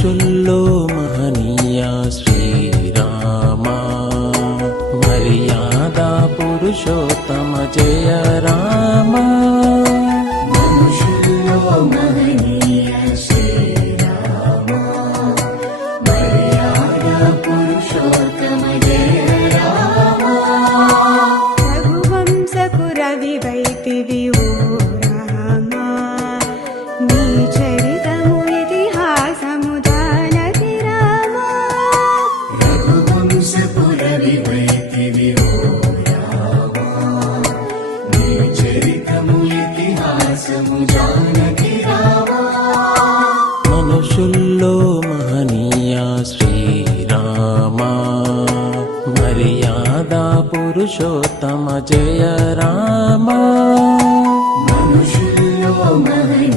మనుషుల్లో మహనీయ శ్రీరామా, మర్యాద పురుషోత్తమ జయ రామా. మనుషుల్లో మహనీయ శ్రీరామా, మర్యాద పురుషోత్తమ జయ రామా. రఘువంశపు రవివైతివి ఓ రామా, నీ చరితము ఇతిహాసము జానకి రామా. రఘువంశపు రవివైతివి ఓ రామా, నీ చరితము ఇతిహాసము జానకి రామా. మనుషుల్లో మహనీయ శ్రీరామా, మర్యాద పురుషోత్తమ జయ రామా. మనుషుల్లో మహనీయ